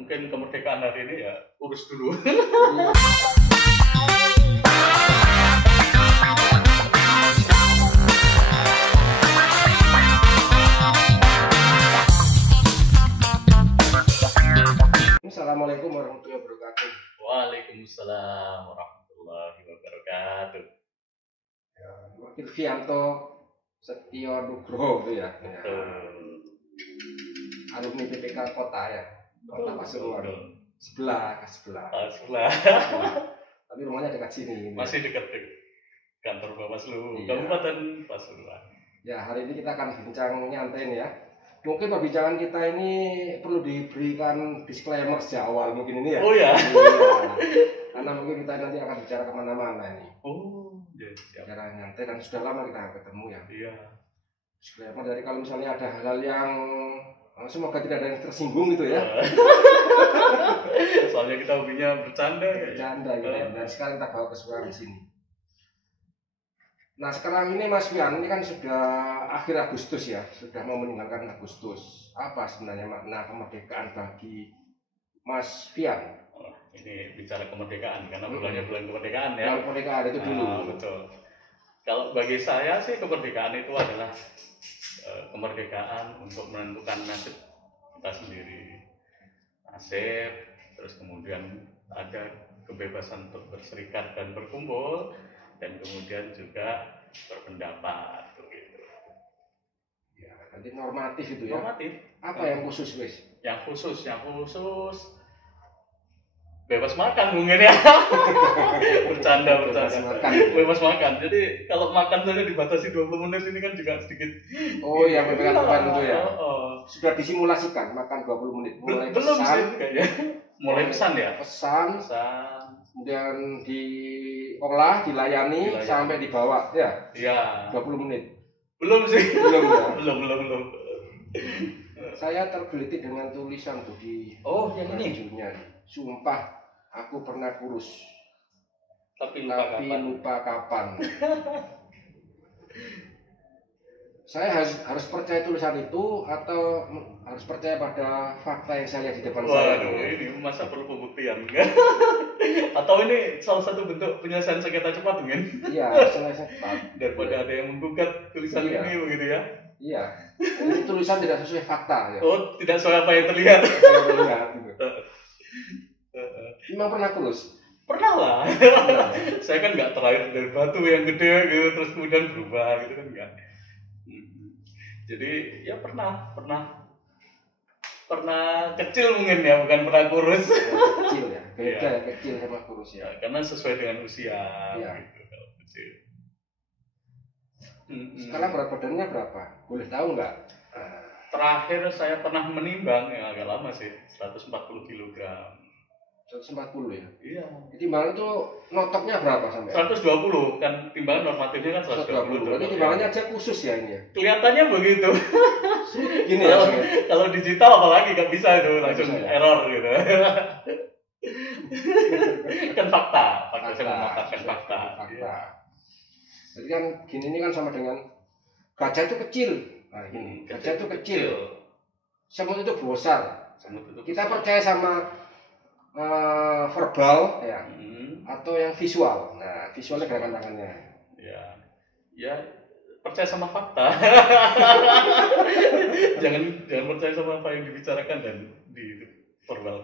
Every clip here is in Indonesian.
mungkin kemerdekaan hari ini ya urus dulu. Assalamualaikum warahmatullahi wabarakatuh. Waalaikumsalam warahmatullahi wabarakatuh. Ya, Wakil Vianto Setio Nugroho itu ya. Alumni PPK Kota ya. Kota Pasuruan. Sebelah. Sebelah. Tapi rumahnya dekat sini. Masih dekat kantor Bawaslu Iya. Kabupaten Pasuruan. Ya, hari ini kita akan bincang nyantai ya. Mungkin perbincangan kita ini perlu diberikan disclaimer sejak awal mungkin ini ya. Oh ya. Iya. Karena mungkin kita nanti akan bicara kemana-mana ini. Oh, ya, siap. Bicara nyantai dan sudah lama kita ketemu ya. Iya. Disclaimer dari kalau misalnya ada hal-hal yang semoga tidak ada yang tersinggung gitu ya. Soalnya kita hobinya bercanda ya. Bercanda gitu ya. Dan sekarang kita bawa keseluruhan di sini. Nah sekarang ini Mas Fian, ini kan sudah akhir Agustus ya, sudah mau meninggalkan Agustus. Apa sebenarnya makna kemerdekaan bagi Mas Fian? Oh, ini bicara kemerdekaan karena bulannya bulan kemerdekaan ya. Bulan kemerdekaan itu dulu. Betul. Kalau bagi saya sih kemerdekaan itu adalah kemerdekaan untuk menentukan nasib kita sendiri. Nasib, terus kemudian ada kebebasan untuk berserikat dan berkumpul, dan kemudian juga berpendapat gitu. Ya, nanti normatif itu ya. Normatif. Apa yang khusus wes? Yang khusus bebas makan mungkin ya. bercanda. Bebas makan. Jadi kalau makan saja dibatasi 20 menit ini kan juga sedikit. Oh ya, PPK Tuban itu ya. Oh. Sudah disimulasikan makan 20 menit. Mulai Belum pesan, sih kayaknya. Mulai pesan ya. Pesan, kemudian diolah, dilayani sampai dibawa ya. Iya. 20 menit. Belum sih. Belum ya. belum. Saya tergelitik dengan tulisan tuh di yang ini. bajunya. Sumpah aku pernah kurus. Tapi lupa kapan. Saya harus percaya tulisan itu atau harus percaya pada fakta yang saya lihat di depan saya? Waduh, ini masa perlu pembuktian kan? Atau ini salah satu bentuk penyelesaian sengketa cepat mungkin? Iya, selesai cepat. Daripada ada yang menggugat tulisan ini begitu ya? Iya. Ini tulisan tidak sesuai fakta ya. Oh, tidak sesuai apa yang terlihat. Memang pernah kurus? Pernah lah. Saya kan nggak terlahir dari batu yang gede gitu terus kemudian berubah gitu kan enggak. Jadi ya pernah kecil mungkin ya, bukan pernah kurus. Kecil ya, beda ya, kecil sama kurus ya. Karena sesuai dengan usia. Iya. Gitu, kalau kecil. Sekarang berat badannya berapa? Boleh tahu nggak? Terakhir saya pernah menimbang yang agak lama sih, 140 kg. 140 ya? Iya. Timbangan itu notoknya berapa sampai? 120 kan, timbangan normatifnya kan 120. Berarti timbangannya aja khusus ya ini ya? Kelihatannya begitu. Gini ya? Kalau digital apalagi nggak bisa itu, langsung bisa, ya? error gitu. Kan fakta saya mengatakan fakta. Iya. Jadi kan gini ini kan sama dengan gajah itu kecil. Nah gini, gajah itu kecil. Semut itu besar. Kita percaya sama verbal ya, atau yang visual. Nah, visualnya gerakan tangannya. Ya percaya sama fakta. jangan percaya sama apa yang dibicarakan dan di verbal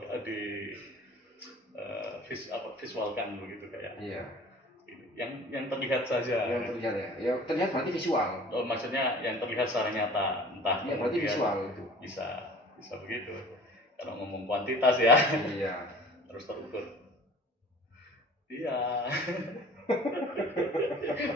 visualkan begitu kayak. Iya. Yang terlihat saja. Yang terlihat ya. Ya terlihat berarti visual. Oh, maksudnya yang terlihat secara nyata, entah. Iya, berarti visual itu. Bisa begitu. Kalau ngomong kuantitas ya. Iya. Terus terukur. Iya.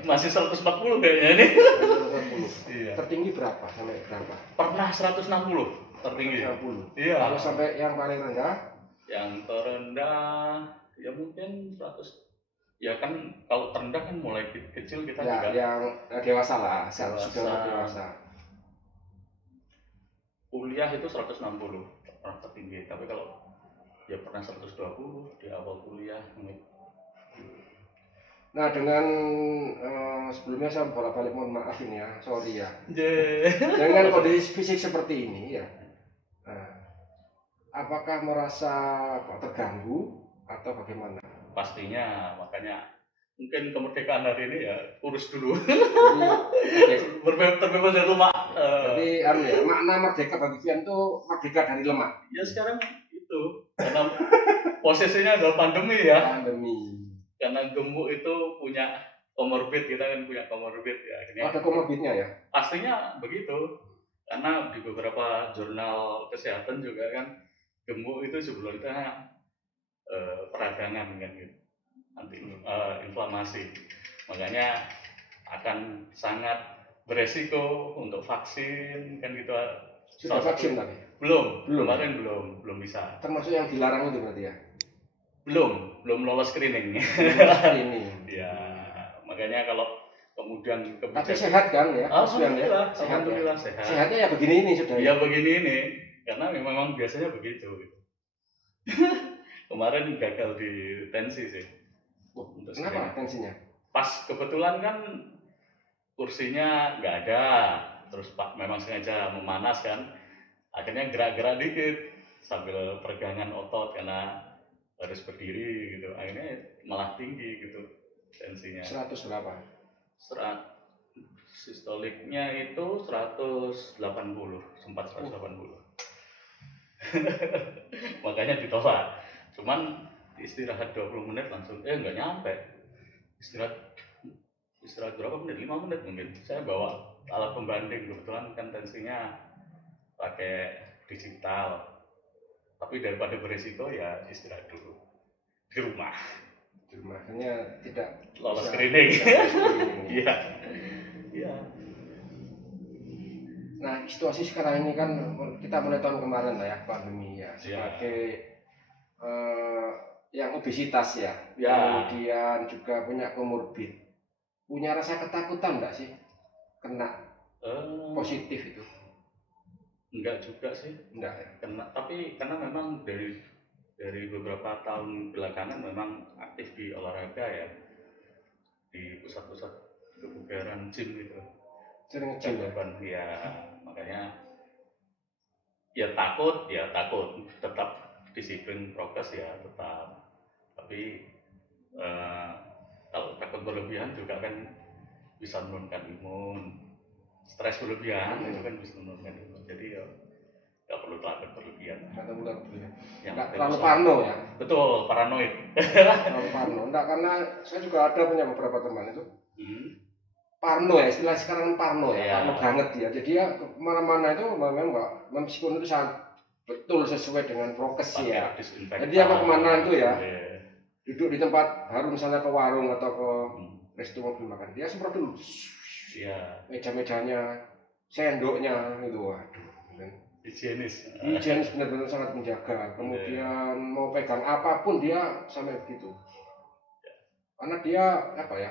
Masih 140 kayaknya nih. 140. Iya. Tertinggi berapa? Sampai berapa? Pernah 160 tertinggi. 160. Iya. Kalau sampai yang paling rendah? Yang terendah ya mungkin 100. Ya kan kalau terendah kan mulai kecil kita ya, juga. Yang dewasa lah, sudah dewasa. Kuliah itu 160 pernah tertinggi, tapi kalau ya pernah 120 di awal kuliah. Nah dengan sebelumnya saya bolak-balik mohon maaf ini ya, sorry ya. Yeah. Dengan kondisi fisik seperti ini ya, apakah merasa terganggu atau bagaimana? Pastinya, makanya mungkin kemerdekaan hari ini ya urus dulu. Terbebas dari lemak. Jadi ya, makna merdeka bagi Vian itu merdeka dari lemak. Ya sekarang itu karena posisinya adalah pandemi ya. Pandemi. Karena gemuk itu punya komorbid, kita kan punya komorbid ya. Akhirnya ada komorbidnya ya? Pastinya begitu. Karena di beberapa jurnal kesehatan juga kan gemuk itu sebelumnya peradangan kan gitu. Inflamasi, makanya akan sangat beresiko untuk vaksin kan gitu. Sudah vaksin tapi? Belum, kemarin belum bisa. Termasuk yang dilarang itu berarti ya? Belum lolos screening. Ya, makanya kalau kemudian tapi sehat kan ya? Alhamdulillah, alhamdulillah sehat. Sehatnya ya begini ini sudah. Ya begini ini, karena memang biasanya begitu. Kemarin gagal di tensi sih. Kenapa tensinya? Pas kebetulan kan kursinya nggak ada, terus Pak memang sengaja memanas kan, akhirnya gerak-gerak dikit sambil peregangan otot karena harus berdiri gitu, akhirnya malah tinggi gitu tensinya. 100 berapa? Sistoliknya itu 180, sempat 180. Makanya ditolak. Cuman istirahat 20 menit langsung nggak nyampe. Istirahat berapa menit? 5 menit mungkin. Saya bawa alat pembanding, kebetulan kan tensinya pakai digital. Tapi daripada beresiko ya istirahat dulu di rumah. Hanya tidak lolos screening. Iya. Iya. Nah, situasi sekarang ini kan kita mulai tahun kemarin lah ya, pandemi ya, sebagai yang obesitas ya, kemudian juga punya komorbid, punya rasa ketakutan enggak sih kena positif itu? Enggak juga sih, enggak ya. Tapi karena memang dari beberapa tahun belakangan memang aktif di olahraga ya, di pusat-pusat kebugaran gym gitu. Sering gym ya, makanya ya takut, tetap disiplin prokes ya tetap, tapi kalau takut berlebihan juga kan bisa menurunkan imun, stres berlebihan itu kan bisa menurunkan imun, jadi ya nggak perlu takut berlebihan. Nggak terlalu parno ya? Betul, paranoid. Terlalu parno, enggak, karena saya juga ada punya beberapa teman itu parno ya, istilah sekarang parno ya, parno banget dia. Jadi ya kemana-mana itu memang nggak, meskipun itu sangat betul sesuai dengan prokes ya. Jadi apa kemana itu ya, duduk di tempat baru misalnya ke warung atau ke resto mobil makan, dia semprot dulu. Meja-mejanya, sendoknya itu, waduh. Higienis benar-benar sangat menjaga. Kemudian mau pegang apapun dia sampai begitu. Karena dia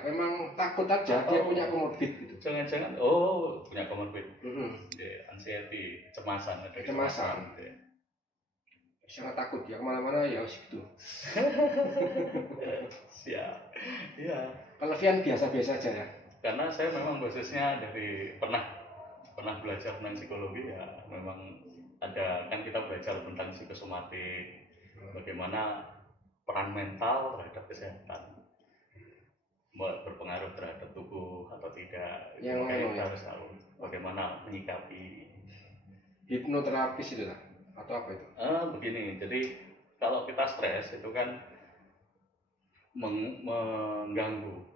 memang takut aja, dia punya komorbid gitu. Jangan-jangan punya komorbid. Anxiety, kecemasan. Sangat takut dia kemana-mana ya gitu. Iya. Kalau Vian biasa-biasa aja ya. Karena saya memang basisnya dari pernah belajar tentang psikologi ya, memang ada kan kita belajar tentang psikosomatik, bagaimana peran mental terhadap kesehatan, berpengaruh terhadap tubuh atau tidak. Makanya kita harus tahu bagaimana menyikapi. Hipnoterapis itu lah atau apa itu? Begini, jadi kalau kita stres itu kan mengganggu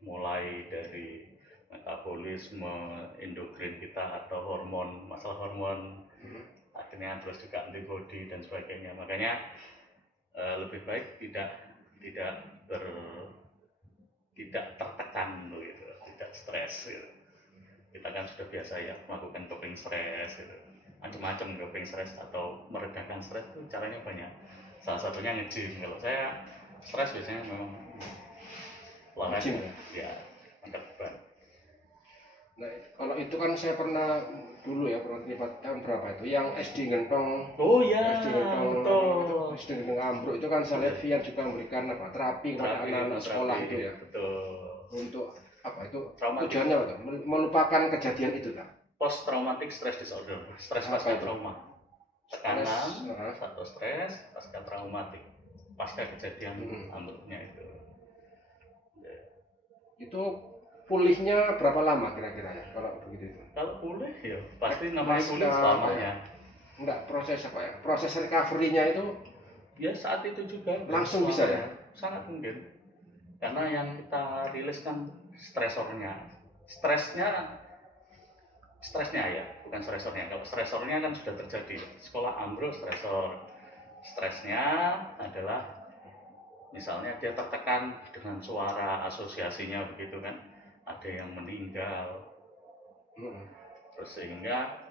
mulai dari metabolisme, endokrin kita atau masalah hormon, akhirnya terus juga antibody dan sebagainya. Makanya lebih baik tidak tertekan gitu, tidak stres gitu. Kita kan sudah biasa ya melakukan coping stres gitu, macam-macam coping stres atau meredakan stres itu caranya banyak. Salah satunya nge-gym. Kalau saya stres biasanya memang olahraga ya, angkat beban. Nah, kalau itu kan saya pernah dulu ya, pernah terlibat tahun berapa itu yang SD Gentong. SD Gentong ambruk itu kan saya lihat Vian juga memberikan terapi kepada anak-anak sekolah itu ya. Betul. Untuk tujuannya apa? Melupakan kejadian itu kan? Post traumatic stress disorder, stres pasca trauma. Tekanan atau stres pasca traumatik, pasca kejadian ambruknya itu. Itu pulihnya berapa lama kira-kira ya kalau begitu itu? Kalau pulih ya pasti namanya pulih selamanya. Enggak, proses apa ya? Proses recovery-nya itu ya saat itu juga langsung bisa ya? Sangat mungkin. Karena yang kita rilis kan stresornya. Stresnya ya, bukan stresornya. Kalau stresornya kan sudah terjadi. Sekolah ambruk stresor. Stresnya adalah misalnya dia tertekan dengan suara, asosiasinya begitu kan. Ada yang meninggal. Terus sehingga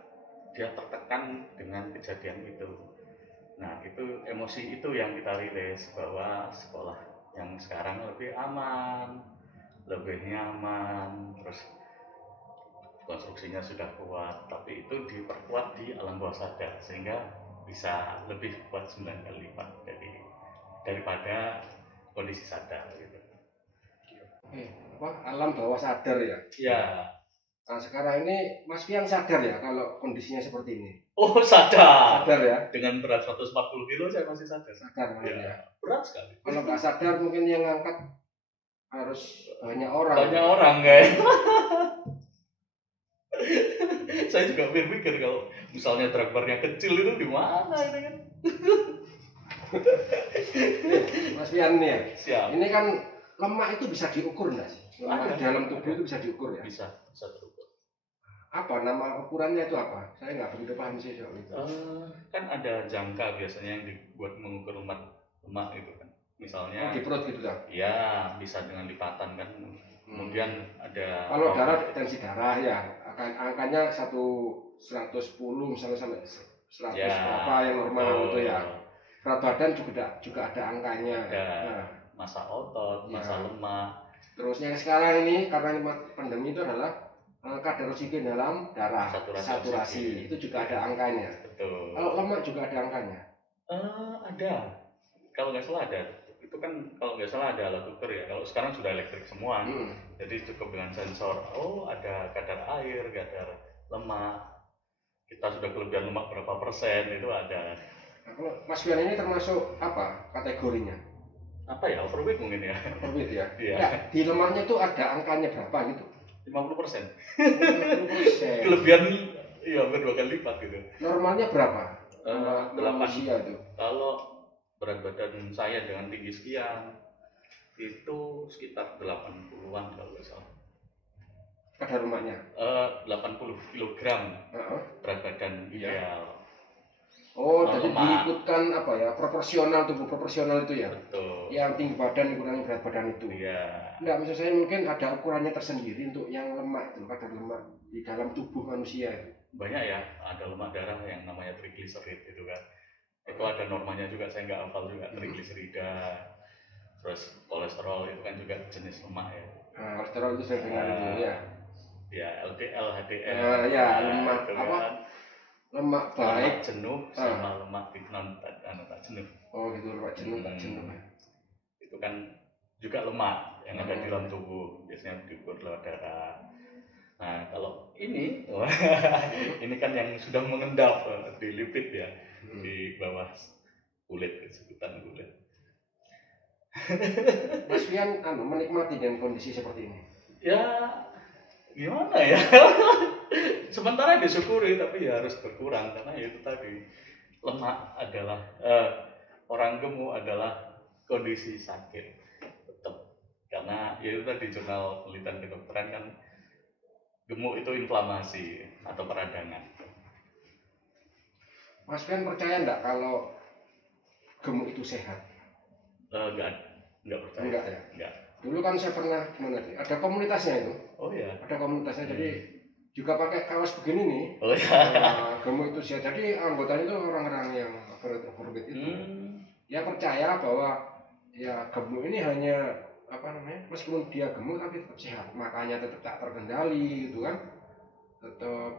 dia tertekan dengan kejadian itu. Nah, itu emosi itu yang kita rilis bahwa sekolah yang sekarang lebih aman, lebih nyaman, terus konstruksinya sudah kuat, tapi itu diperkuat di alam bawah sadar sehingga bisa lebih kuat 9 kali lipat daripada kondisi sadar gitu. Alam bawah sadar ya? Ya. Nah, sekarang ini Mas Fian sadar ya kalau kondisinya seperti ini? Oh, sadar. Sadar ya? Dengan berat 140 kilo saya masih sadar. Sadar ya. Berat sekali. Kalau nggak sadar mungkin yang ngangkat harus banyak orang. Banyak orang guys. Saya juga mikir kalau misalnya drag barnya kecil itu gimana ini kan? Mas Fian nih ya. Siap. Ini kan lemak itu bisa diukur nggak sih? Lemak di dalam tubuh itu bisa diukur ya? Bisa terukur. Apa nama ukurannya itu apa? Saya nggak begitu paham sih soal itu. Kan ada jangka biasanya yang dibuat mengukur lemak itu kan. Misalnya di perut gitu kan? Ya, bisa dengan lipatan kan. Kemudian ada kalau darah, tensi darah ya angkanya 110 misalnya sampai 100 berapa yang normal gitu ya. Berat badan juga ada angkanya. Ada massa otot, massa lemak. Terus yang sekarang ini karena pandemi itu adalah kadar oksigen dalam darah, saturasi itu juga ada angkanya. Betul. Kalau lemak juga ada angkanya? Ada. Kalau nggak salah ada. Itu kan kalau nggak salah ada alat ukur ya. Kalau sekarang sudah elektrik semua. Jadi cukup dengan sensor. Oh, ada kadar air, kadar lemak. Kita sudah kelebihan lemak berapa persen itu ada. Nah, kalau Mas Fian ini termasuk apa kategorinya? Apa ya, overweight mungkin ya? Overweight ya? Iya. Ya, di lemaknya itu ada angkanya berapa gitu? 50%. 50%. Kelebihan ya hampir 2 kali lipat gitu. Normalnya berapa? 8 manusia itu. Kalau berat badan saya dengan tinggi sekian itu sekitar 80-an kalau nggak salah. Kadar lemaknya? 80 kg berat badan ideal. Oh, jadi diikutkan apa ya, proporsional, tubuh proporsional itu ya? Betul. Yang tinggi badan dikurangi berat badan itu? Iya. Enggak, maksud saya mungkin ada ukurannya tersendiri untuk yang lemak itu, kadar lemak di dalam tubuh manusia itu. Banyak ya, ada lemak darah yang namanya trigliserid itu kan. Itu ada normanya juga, saya nggak hafal juga, trigliserida. Terus kolesterol itu kan juga jenis lemak ya. Nah, kolesterol itu saya dengar itu ya. Ya, LDL, HDL. Ya, lemak apa? Kan. Lemak baik, lemak jenuh sama lemak tak jenuh. Oh gitu, lemak jenuh tak jenuh. Itu kan juga lemak yang ada di dalam tubuh, biasanya diukur lewat darah. Nah, kalau ini ini kan yang sudah mengendap di lipid ya, di bawah kulit, sekitar kulit. Mas Fian menikmati dengan kondisi seperti ini? Ya, gimana ya? Sementara disyukuri, tapi ya harus berkurang karena itu tadi lemak adalah orang gemuk adalah kondisi sakit tetap, karena ya itu tadi jurnal penelitian kedokteran kan gemuk itu inflamasi atau peradangan. Mas Fian percaya enggak kalau gemuk itu sehat? Enggak percaya. Enggak ya? Enggak. Dulu kan saya pernah ada komunitasnya itu. Oh ya. Ada komunitasnya, jadi juga pakai kaos begini nih. Oh ya. Gemuk itu sehat. Jadi anggotanya itu orang-orang yang overweight itu. Ya percaya bahwa ya gemuk ini hanya meskipun dia gemuk tapi tetap sehat, makanya tetap tak terkendali gitu kan, tetap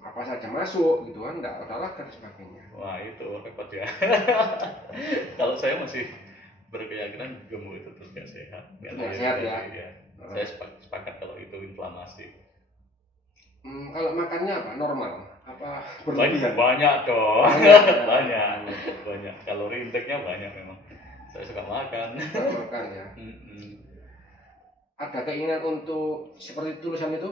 apa saja masuk gitu kan, enggak ada olahraga dan sebagainya. Wah, itu repot ya. Kalau saya masih berkeyakinan gemuk itu terus gak sehat. Gak sehat ya. Saya sepakat kalau itu inflamasi. Kalau makannya apa? Normal? Apa Banyak, berlebihan? banyak dong. Banyak. banyak. Kalori inteknya banyak memang. Saya suka makan. Suka makan ya. Mm-mm. Ada keinginan untuk seperti tulisan itu?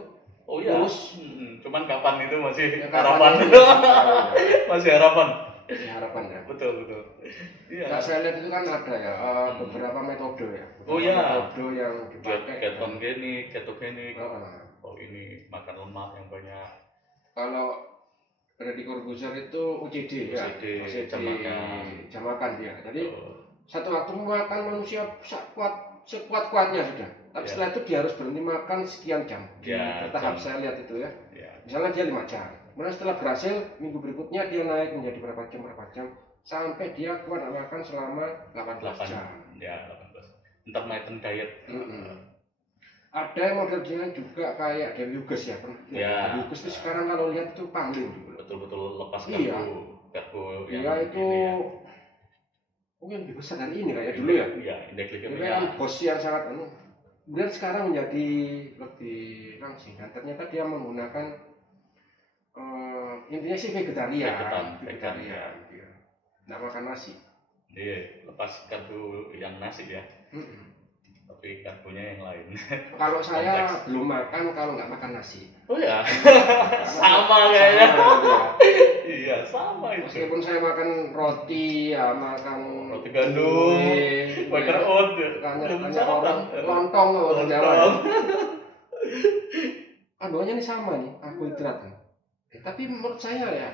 Oh iya. Lulus? Cuman kapan itu masih Ya, harapan. kapan ini? Masih harapan. Ya, harapan ya. Betul. Iya. Nah, saya lihat itu kan ada ya beberapa metode ya. Oh iya. Metode yang dipakai. Ketogenik. Heeh. Oh ini makan lemak yang banyak. Kalau Deddy Corbuzier itu UCD ya. UCD, jam makan dia. Jadi Oh, satu waktu makan manusia sekuat-kuatnya sudah. Tapi Ya. setelah itu dia harus berhenti makan sekian jam. Ya, Bertahap jam. saya lihat itu ya. Ya. Misalnya dia 5 jam. Kemudian setelah berhasil, minggu berikutnya dia naik menjadi berapa jam. Sampai dia kuat makan selama 18 jam. Ya, 18. Intermittent diet. Ada yang modelnya juga kayak Dewi Huges ya. Ya. Dewi Huges itu sekarang kalau lihat itu pangling gitu. Betul-betul lepas Iya. karbo Dia itu ini ya. mungkin lebih besar dari ini kayak dulu ya. Iya, indeks Dia glikemia. kan bos yang sangat kemudian sekarang menjadi lebih langsing dan ternyata dia menggunakan intinya sih vegetarian. Vegetarian. Dia nggak makan nasi. Iya, lepas karbo yang nasi ya. Tapi karbonya yang lain. Kalau saya Kompleks. belum makan kalau nggak makan nasi. Oh ya, sama kayaknya. Iya, sama itu. Meskipun saya makan roti, ya makan Roti gandum, water oat, banyak orang lontong kalau Jawa. Ya. Aduhnya ini sama nih, karbohidrat nih. Tapi menurut saya ya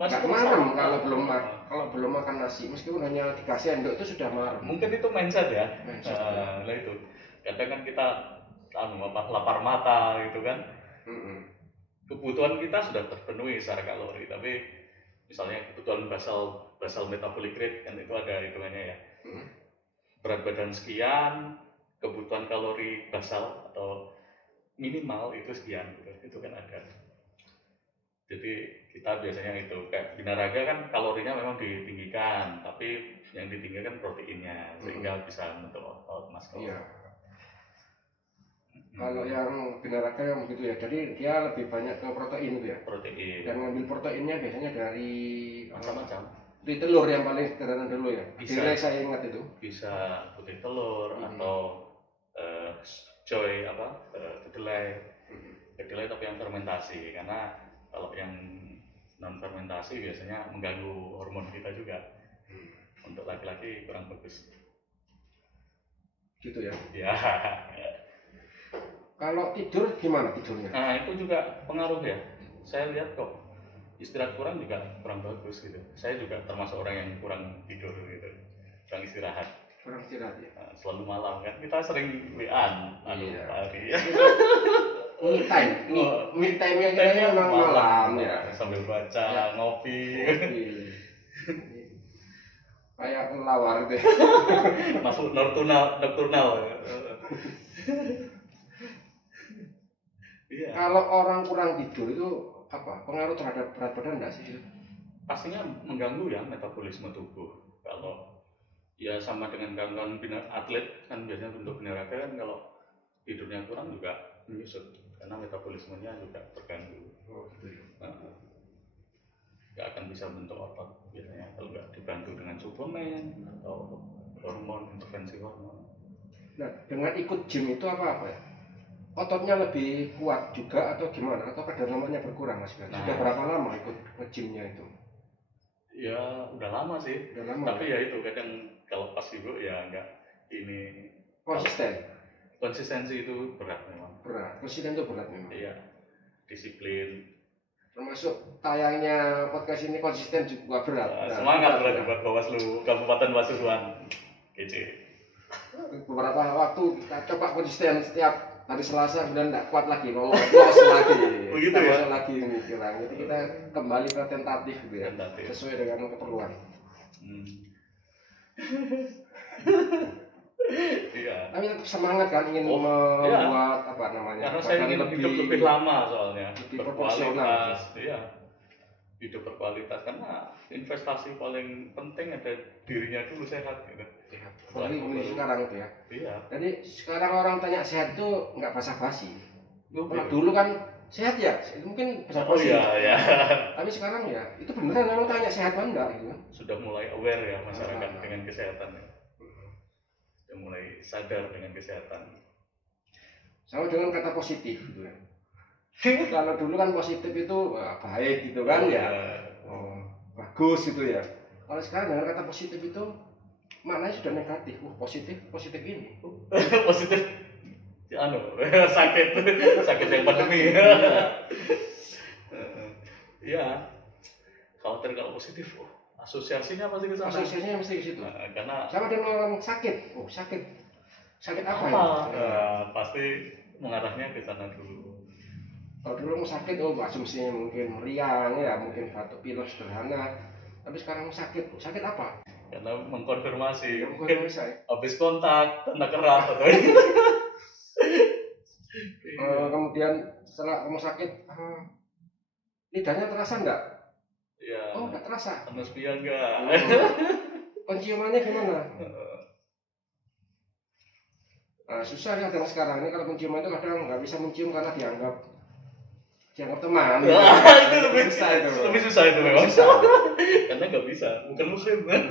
nggak marem kalau belum makan nasi, meskipun hanya dikasih endok itu sudah marem. Mungkin itu mindset ya. Mindset, Nah itu kadang kan kita lapar mata gitu kan. Kebutuhan kita sudah terpenuhi secara kalori, tapi misalnya kebutuhan basal metabolic rate kan itu ada hitungannya ya. Berat badan sekian, kebutuhan kalori basal atau minimal itu sekian gitu. Itu kan ada. Jadi kita biasanya itu kayak binaraga kan kalorinya memang ditinggikan, tapi yang ditinggikan proteinnya sehingga bisa membentuk otot mas. Iya. Kalau yang binaraga yang begitu ya, jadi dia lebih banyak ke protein itu ya. Protein. Dan ngambil proteinnya biasanya dari macam-macam. Dari telur yang paling sederhana dulu ya. Kedelai saya ingat itu. Bisa putih telur atau kedelai tapi yang fermentasi, karena kalau yang non fermentasi biasanya mengganggu hormon kita juga. Untuk laki-laki kurang bagus. Gitu ya. Ya. Kalau tidur gimana tidurnya? Nah itu juga pengaruh ya. Saya lihat kok istirahat kurang juga kurang bagus gitu. Saya juga termasuk orang yang kurang tidur gitu, kurang istirahat. Kurang istirahat ya. Nah, selalu malam kan kita sering WA-an hari. Me time yang kita memang malam ya. Sambil baca, ngopi. Kayak kelawar deh. Masuk nocturnal. Iya. Kalau orang kurang tidur itu apa? Pengaruh terhadap berat badan enggak sih? Pastinya mengganggu ya metabolisme tubuh. Kalau ya sama dengan gangguan atlet kan biasanya bentuk binaraga kan kalau tidurnya kurang juga menyusut karena metabolismenya juga terganggu. Nggak akan bisa bentuk otot biasanya kalau nggak dibantu dengan suplemen atau intervensi hormon. Nah, dengan ikut gym itu apa ya? Ototnya lebih kuat juga atau gimana? Atau kadar lemaknya berkurang mas? Sudah berapa lama ikut gymnya itu? Ya udah lama sih. Udah lama. Tapi ya itu kadang kalau pas sibuk ya nggak ini konsisten. Konsistensi itu berat memang. Konsisten itu berat memang. Iya. Disiplin. Termasuk tayangnya podcast ini konsisten juga berat. Semangat berarti buat Bawaslu Kabupaten Pasuruan. Kece. Beberapa waktu kita coba konsisten setiap hari Selasa, kemudian tidak kuat lagi, lolos lagi. Begitu ya? Lagi ini kurang. Jadi kita kembali ke tentatif gitu ya. Sesuai dengan keperluan. Iya. Tapi tetap semangat kan ingin membuat apa namanya? Karena saya ingin hidup lebih lama soalnya. Berkualitas. Iya. Hidup berkualitas karena investasi paling penting ada dirinya dulu sehat gitu. Apalagi kondisi sekarang itu ya. Iya. Jadi sekarang orang tanya sehat itu nggak basa-basi. Dulu kan sehat ya, itu mungkin bisa Oh positif. iya, ya. Tapi sekarang ya, itu beneran memang tanya sehat apa enggak gitu kan. Sudah mulai aware ya masyarakat dengan kesehatan. Sudah mulai sadar dengan kesehatan. Sama dengan kata positif gitu ya. Kalau dulu kan positif itu baik gitu kan ya. Oh, bagus gitu ya. Kalau sekarang dengan kata positif itu maknanya sudah negatif. Positif ini. Positif sakit yang pandemi. Ya, khawatir kalau positif, asosiasinya pasti ke sana. Asosiasinya mesti ke situ. Karena sama dengan orang sakit. Sakit apa ya? Pasti mengarahnya ke sana dulu. Kalau dulu mau sakit, asumsinya mungkin meriang ya, mungkin batuk pilek sederhana. Tapi sekarang sakit apa? Karena mengkonfirmasi, mungkin habis kontak, tanda keras atau kemudian setelah kamu sakit, lidahnya terasa enggak? Ya. Oh, enggak terasa. Anosmia enggak. Penciumannya gimana? Susah ya dengan sekarang ini, kalau penciuman itu kadang nggak bisa mencium karena dianggap teman. Itu lebih susah itu memang. Susah. Karena nggak bisa, bukan muslim kan.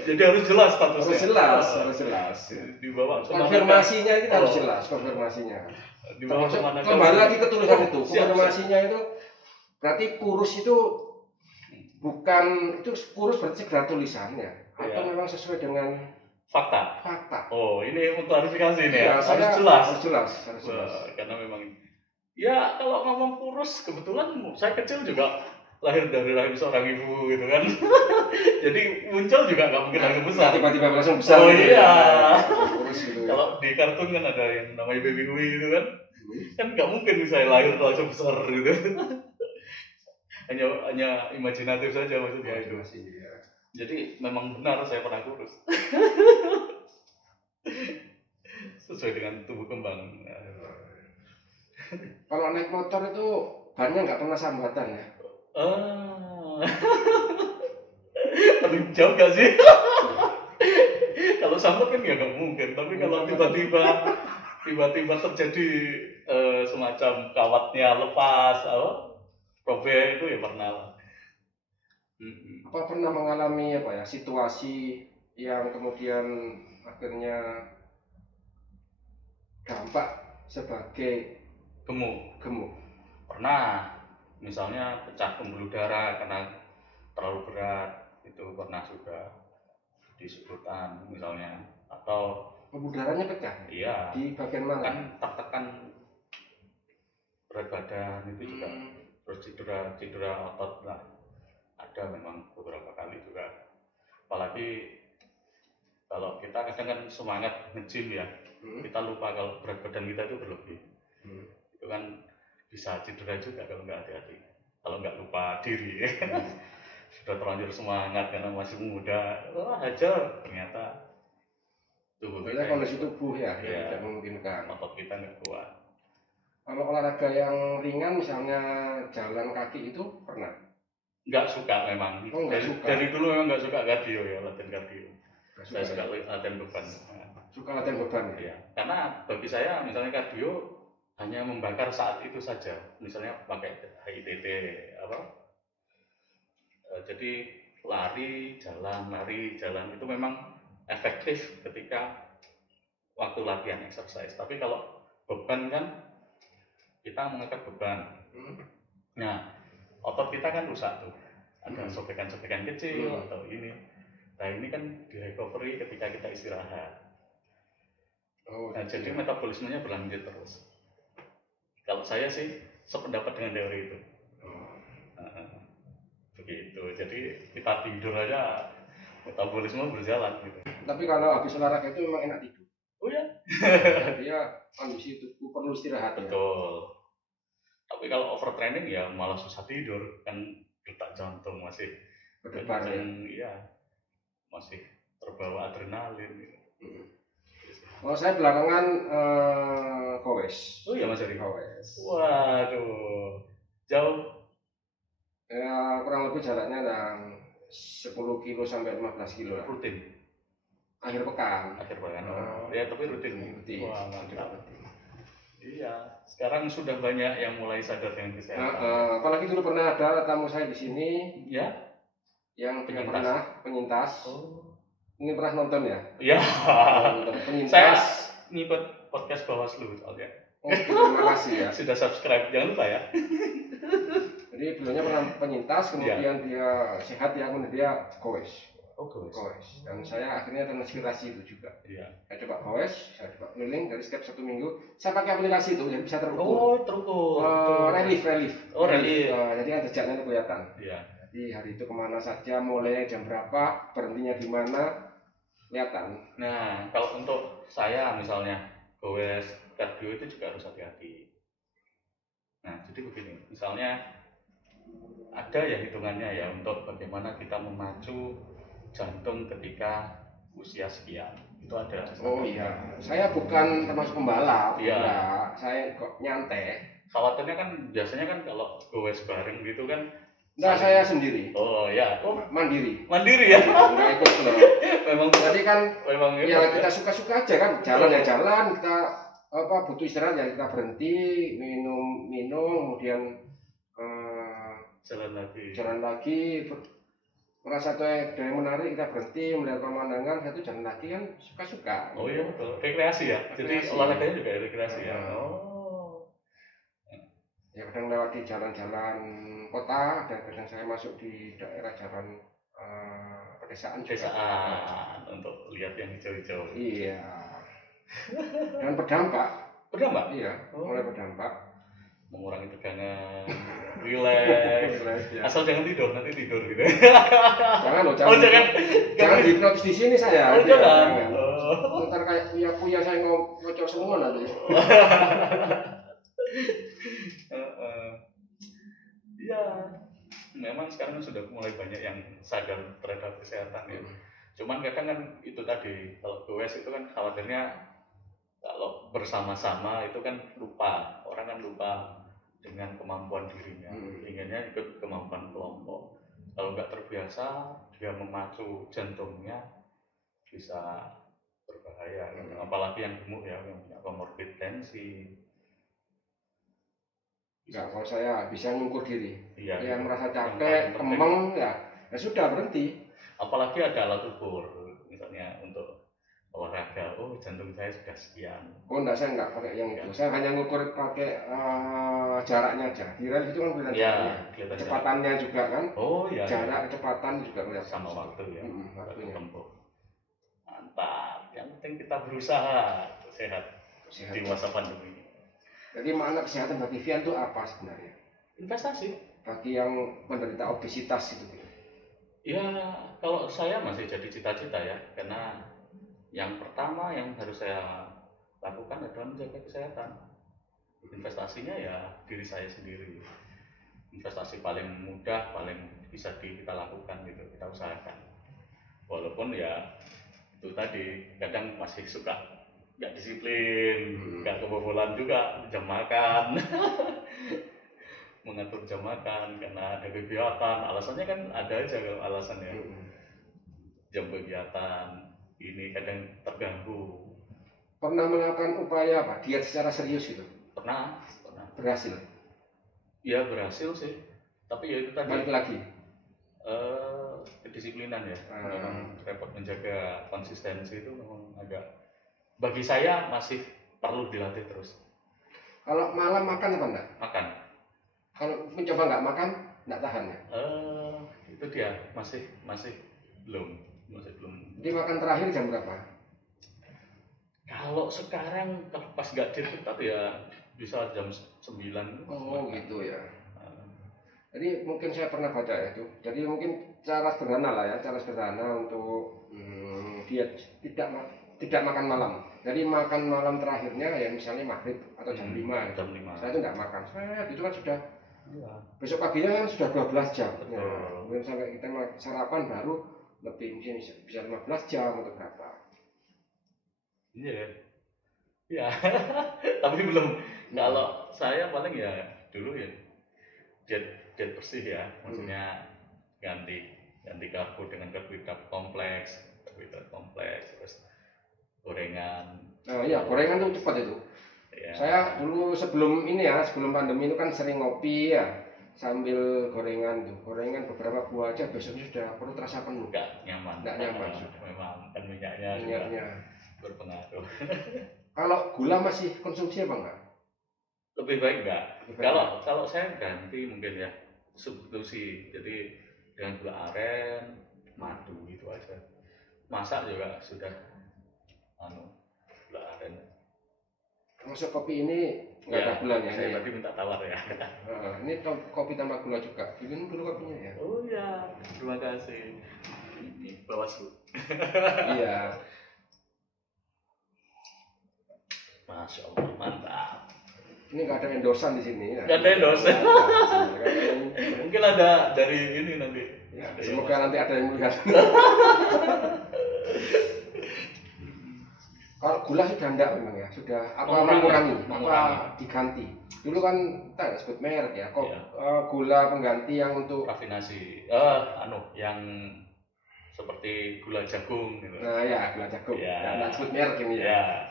Jadi harus jelas statusnya. Harus jelas. Dibawa konfirmasinya itu harus jelas, konfirmasinya. Dibawa kembali lagi ke tulisan itu. Konfirmasinya itu berarti kurus itu bukan, itu kurus berarti segera tulisannya atau memang sesuai dengan fakta. Oh, ini mengklarifikasi ini ya. Harus jelas. Karena memang ya kalau ngomong kurus, kebetulan saya kecil juga lahir dari rahim seorang ibu gitu kan. Jadi muncul juga nggak mungkin langsung besar. Tiba-tiba langsung besar. Oh iya. Gitu. Kalau di kartun kan ada yang namanya baby Hui gitu kan. Kan nggak mungkin misalnya lahir langsung besar gitu. hanya imajinatif saja maksudnya itu. Jadi memang benar saya pernah kurus. Sesuai dengan tubuh kembang. Kalau naik motor itu bannya nggak pernah sambatan ya? Aduh, jauh gak sih? Kalau sambat kan ya nggak mungkin. Tapi kalau tiba-tiba terjadi semacam kawatnya lepas, robek itu ya pernah. Apa pernah mengalami situasi yang kemudian akhirnya dampak sebagai gemuk? Pernah, misalnya pecah pembuluh darah karena terlalu berat, itu pernah juga disurutan misalnya, atau pembuluh darahnya pecah? Iya. Di bagian mana? Kan tertekan berat badan itu juga, terus cedera otot lah, ada memang beberapa kali juga. Apalagi kalau kita kadang kan semangat nge-gym ya, kita lupa kalau berat badan kita itu berlebih. Itu kan bisa cedera juga kalau nggak hati-hati, kalau nggak lupa diri. Sudah terlanjur semangat karena masih muda, hajar, ternyata tubuh kita kondisi tubuh ya tidak memungkinkan, otot kita nggak kuat. Kalau olahraga yang ringan misalnya jalan kaki itu pernah? Nggak suka memang. Dari dulu memang nggak suka kardio ya, latihan kardio. Saya suka latihan beban. Suka latihan beban? Iya. Karena bagi saya misalnya kardio hanya membakar saat itu saja. Misalnya pakai HIIT jadi lari jalan itu memang efektif ketika waktu latihan exercise. Tapi kalau beban kan kita mengangkat beban. Nah, otot kita kan rusak tuh. Ada sobekan-sobekan kecil atau ini. Nah, ini kan di recovery ketika kita istirahat. Jadi metabolismenya berlanjut terus. Kalau saya sih sependapat dengan teori itu. Begitu. Jadi kita tidur aja metabolisme berjalan gitu. Tapi kalau habis olahraga itu memang enak tidur. Oh ya. Dia kondisi tubuh perlu istirahat. Betul. Tapi kalau overtraining ya malah susah tidur, kan detak jantung masih berdebar ya. Masih terbawa adrenalin gitu. Oh, saya belakangan kowes. Oh iya Mas Ari. Kowes. Waduh. Jauh. Ya kurang lebih jaraknya 10 kilo sampai 15 kilo. Rutin. akhir pekan. Ya tapi rutin. Rutin. Wah, mantap. Iya, sekarang sudah banyak yang mulai sadar dengan kesehatan. Apalagi dulu pernah ada tamu saya di sini. Ya. Yang penyintas. Ini pernah nonton ya? Iya. Penyintas. Saya ngikut podcast Bawaslu soalnya. Terima kasih ya. Sudah subscribe, jangan lupa ya. Jadi beliaunya pernah penyintas, kemudian dia sehat ya, kemudian dia goes. Goes. Dan saya akhirnya terinspirasi itu juga. Iya. Saya coba goes, saya coba keliling dari setiap 1 minggu. Saya pakai aplikasi itu yang bisa terukur. Oh, terukur. Relief. Relief. Jadi ada jejaknya kelihatan. Iya. Jadi hari itu kemana saja, mulai jam berapa, berhentinya di mana, kelihatan. Nah, kalau untuk saya misalnya goes kardio itu juga harus hati-hati. Nah, jadi begini, misalnya ada ya hitungannya ya untuk bagaimana kita memacu jantung ketika usia sekian. Itu ada. Oh iya, saya bukan termasuk pembalap. Iya. Ya, saya kok nyantai. Khawatirnya kan biasanya kan kalau goes bareng gitu kan. Enggak, saya sendiri. Oh ya, mandiri ya. Enggak ikut klub. Memang. Jadi kan ya kita ya. Suka-suka aja kan, jalan ya jalan, kita butuh istirahat ya kita berhenti, minum, kemudian jalan lagi. Merasa ada yang menarik, kita berhenti melihat pemandangan, satu jalan lagi kan suka-suka. Oh iya betul, rekreasi ya. Jadi olahraganya juga rekreasi ya. Ya kadang lewati jalan-jalan kota, dan kadang saya masuk di daerah jalan pedesaan untuk lihat yang hijau-hijau. Iya. Dan berdampak. Iya, mulai berdampak. Mengurangi tegangan, relax. Ya. Asal jangan nanti tidur gitu. Jangan dihipnotis di sini saya. Jangan. Ntar kayak puya saya ngocor semua nanti. Iya, memang sekarang sudah mulai banyak yang sadar terhadap kesehatan ya. Cuman kadang kan itu tadi, kalau goes itu kan khawatirnya kalau bersama-sama itu kan lupa, orang kan lupa dengan kemampuan dirinya, inginnya ikut kemampuan kelompok. Kalau nggak terbiasa, dia memacu jantungnya bisa berbahaya. Apalagi yang gemuk ya, yang punya comorbid tensi. Enggak, kalau saya bisa ngukur diri. Iya, yang merasa capek, kemeng ya sudah berhenti. Apalagi ada alat ukur, misalnya untuk olahraga, jantung saya sudah sekian. Enggak, saya enggak pakai yang itu. Saya hanya ngukur pakai jaraknya aja. Di rel itu kan kelihatan jaraknya. Kecepatannya juga kan. Oh iya. Jarak, kecepatan juga kelihatan. Sama waktu ya. Waktu tempuh. Mantap. Yang penting kita berusaha sehat di masa pandemi. Jadi makna kesehatan bagi Vian itu apa sebenarnya? Investasi. Bagi yang menderita obesitas itu. Ya, kalau saya masih jadi cita-cita ya, karena yang pertama yang harus saya lakukan adalah menjaga kesehatan. Investasinya ya diri saya sendiri. Investasi paling mudah, paling bisa kita lakukan gitu, kita usahakan. Walaupun ya itu tadi kadang masih suka nggak disiplin, nggak kebobolan juga jam makan. Mengatur jam makan karena ada kegiatan. Alasannya kan ada aja kalau alasannya. Jam kegiatan ini kadang terganggu. Pernah melakukan upaya diet secara serius gitu? Pernah. Berhasil? Ya berhasil sih, tapi ya itu tadi. Balik lagi? Kedisiplinan ya. Memang repot menjaga konsistensi itu memang agak. Bagi saya masih perlu dilatih terus. Kalau malam makan apa enggak? Makan. Kalau mencoba nggak makan, nggak tahan ya? Itu dia masih belum. Jadi makan terakhir jam berapa? Kalau sekarang pas nggak diet tapi ya bisa jam 9. Oh gitu ya. Jadi mungkin saya pernah baca ya itu. Jadi mungkin cara sederhana untuk diet tidak makan malam. Jadi makan malam terakhirnya ya misalnya maghrib atau jam 5. Jam 5. Saya itu nggak makan. Itu kan sudah besok paginya kan sudah 12 jam. Kemudian sampai kita sarapan baru lebih mungkin bisa 15 jam atau berapa. Iya. Ya. Tapi belum. Kalau saya paling ya dulu ya diet bersih ya. Maksudnya ganti karbo dengan karbohidrat kompleks, karbohidrat kompleks, terus gorengan. Nah, iya, gorengan tuh cepat itu. Ya. Saya dulu sebelum ini ya, sebelum pandemi itu kan sering ngopi ya, sambil gorengan tuh. Gorengan beberapa buah aja besoknya sudah perut terasa penuh. Nggak nyaman. Memang kan minyaknya berpengaruh. Kalau gula masih konsumsi apa enggak? Lebih baik enggak. Kalau saya ganti mungkin ya substitusi. Jadi dengan gula aren, madu gitu aja. Masak juga sudah gula aren. Masuk kopi ini nggak ada gulanya. Saya tadi minta tawar ya. Ini kopi tambah gula juga. Diminum dulu kopinya ya. Oh ya, terima kasih. Ini Bawaslu. Iya. Masya Allah, mantap. Ini nggak ada endorsan di sini. Nggak ada endorsan. Mungkin ada dari ini nanti. Ya, semoga nanti ada yang melihat. Kalau gula sudah enggak memang ya, sudah apa mengurangi, apa diganti. Dulu kan kita nggak sebut merek ya, kok gula pengganti yang untuk rafinasi, yang seperti gula jagung gitu. Nah ya, gula jagung. Ya, nggak sebut merek ini ya.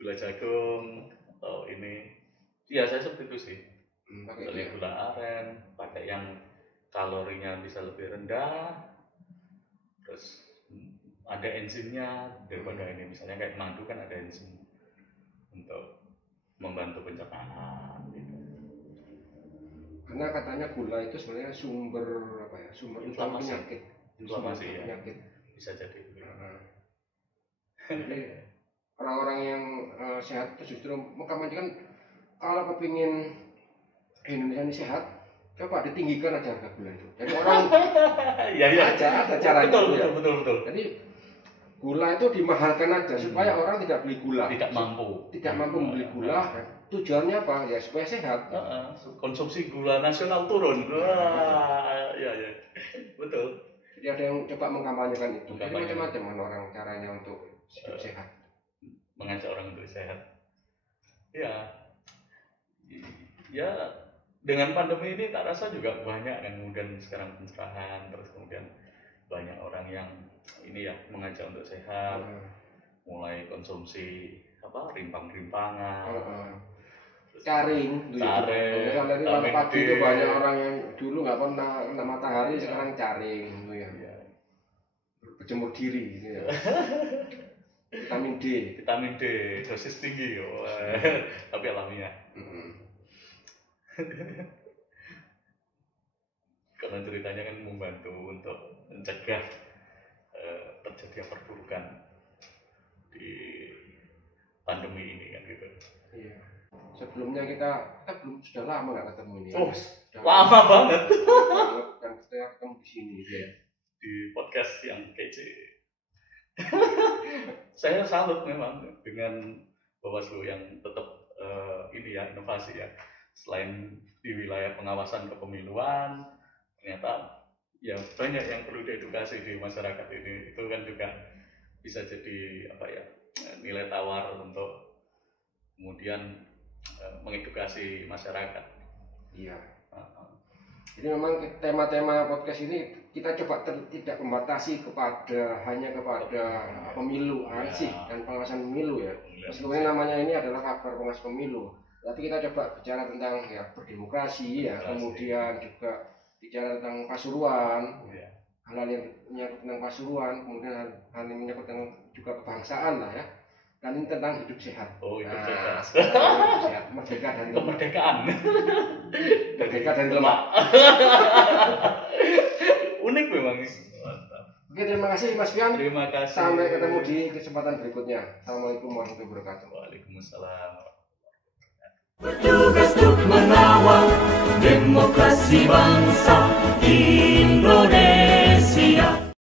Gula jagung atau ini, ya saya substitusi. Dari gula aren, pakai yang kalorinya bisa lebih rendah, terus ada enzimnya daripada ini, misalnya kayak madu kan ada enzim untuk membantu pencernaan gitu. Karena katanya gula itu sebenarnya sumber apa ya, sumber penyakit. Inflamasi ya. Penyakit. Bisa jadi. Jadi orang-orang yang sehat itu justru mengkampanyekan kalau kepingin Indonesia ini sehat, coba ditinggikan aja harga gula itu. Jadi orang ada caranya. Betul. Jadi gula itu dimahalkan aja supaya orang tidak beli gula. Tidak mampu membeli gula. Tujuannya apa? Ya supaya sehat. Konsumsi gula nasional turun. Ya. Betul. Jadi ada yang coba mengkampanyekan itu. Jadi macam-macam orang caranya untuk hidup sehat. Mengajak orang untuk sehat. Ya dengan pandemi ini tak rasa juga banyak yang kemudian sekarang pencerahan, terus kemudian banyak orang yang ini ya mengajak untuk sehat, mulai konsumsi rimpang-rimpangan, caring, misalnya dari pagi itu banyak orang yang dulu nggak pernah kena matahari, sekarang caring, gitu ya. Berjemur diri, gitu ya. Vitamin D, dosis tinggi, tapi alamiah. Karena ceritanya kan membantu untuk mencegah terjadinya perburukan di pandemi ini kan gitu. Iya. Sebelumnya kita belum sudah lama nggak ketemu ini. Lama banget. Kan kita ketemu di sini ya. Di podcast yang kece. Saya salut memang dengan Bawaslu yang tetap inovasi ya. Selain di wilayah pengawasan kepemiluan, ternyata ya banyak yang perlu diedukasi di masyarakat ini. Itu kan juga bisa jadi nilai tawar untuk kemudian mengedukasi masyarakat. Iya. Jadi memang tema-tema podcast ini kita coba tidak membatasi hanya kepada pemilu ansih dan pengawasan pemilu ya. Meskipun namanya ini adalah kabar pengawas pemilu, tapi kita coba bicara tentang berdemokrasi ya, kemudian juga bicara tentang Pasuruan, hal-hal yang menyangkut tentang Pasuruan, kemudian hal yang menyangkut tentang juga kebangsaan lah ya. Dan ini tentang hidup sehat. Hidup sehat. Merdeka dan kemerdekaan. Merdeka dan lemak. Unik memang. Oke, terima kasih Mas Fian. Terima kasih. Sampai ketemu di kesempatan berikutnya. Assalamualaikum warahmatullahi wabarakatuh. Waalaikumsalam. Bertugas untuk